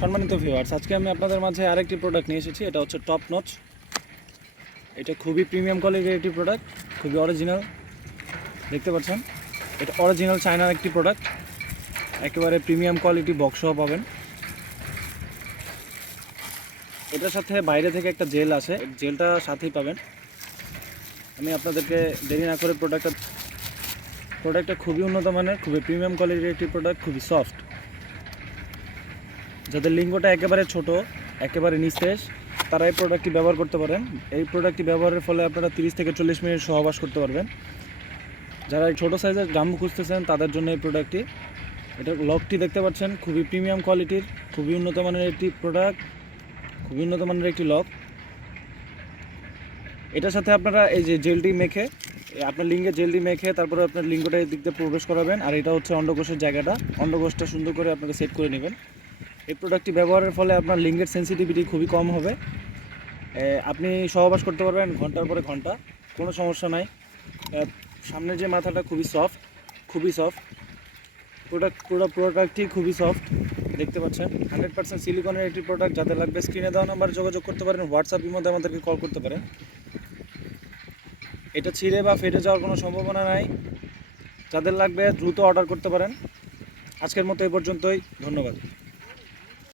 সম্মানিত ভিউয়ার্স আজকে আমি আপনাদের মাঝে আরেকটি প্রোডাক্ট নিয়ে এসেছি, এটা হচ্ছে টপ নচ এটা খুবই প্রিমিয়াম কোয়ালিটির একটি প্রোডাক্ট খুবই অরিজিনাল দেখতে পাচ্ছেন? এটা অরিজিনাল চায়নার একটি প্রোডাক্ট একেবারে প্রিমিয়াম কোয়ালিটি বক্সও পাবেন। এটার সাথে বাইরে থেকে একটা জেল আছে জেলটা সাথেই পাবেন। আমি আপনাদেরকে দেরি না করে প্রোডাক্টটা প্রোডাক্টটা খুবই উন্নত মানের, খুবই প্রিমিয়াম কোয়ালিটির একটি প্রোডাক্ট খুবই সফট যাদের লিঙ্গটা একেবারে ছোট, একেবারে নিস্তেজ, তারা এই প্রোডাক্টটি ব্যবহার করতে পারেন। এই প্রোডাক্টটি ব্যবহারের ফলে আপনারা তিরিশ থেকে চল্লিশ মিনিট সহবাস করতে পারবেন। যারা ছোটো সাইজের গাম্বু খুঁজতেছেন, তাদের জন্য এই প্রোডাক্টটি এটার লকটি দেখতে পাচ্ছেন, খুবই প্রিমিয়াম কোয়ালিটির খুবই উন্নত মানের একটি প্রোডাক্ট খুবই উন্নত মানের একটি লক এটার সাথে আপনারা এই যে জেলটি মেখে, আপনার লিঙ্গে জেলটি মেখে, তারপরে আপনার লিঙ্গটা এই দিক প্রবেশ করাবেন। আর এটা হচ্ছে অন্ডকোষের জায়গাটা। অন্ডকোষটা সুন্দর করে আপনাকে সেট করে নেবেন। এই প্রোডাক্টটি ব্যবহারের ফলে আপনার লিঙ্গের সেন্সিটিভিটি খুবই কম হবে। আপনি সহবাস করতে পারবেন ঘণ্টার পরে ঘণ্টা কোনো সমস্যা নাই। এ, সামনের যে মাথাটা খুবই সফট খুবই সফট প্রোডাক্ট পুরো প্রোডাক্টটি খুবই সফট দেখতে পাচ্ছেন। হান্ড্রেড পার্সেন্ট সিলিকনের একটি প্রোডাক্ট যাতে লাগবে স্ক্রিনে দেওয়া নাম্বার যোগাযোগ করতে পারেন হোয়াটসঅ্যাপের মধ্যে আমাদেরকে কল করতে পারেন। এটা ছিঁড়ে বা ফেটে যাওয়ার কোনো সম্ভাবনা নাই। যাদের লাগবে দ্রুত অর্ডার করতে পারেন। আজকের মতো এই পর্যন্তই ধন্যবাদ।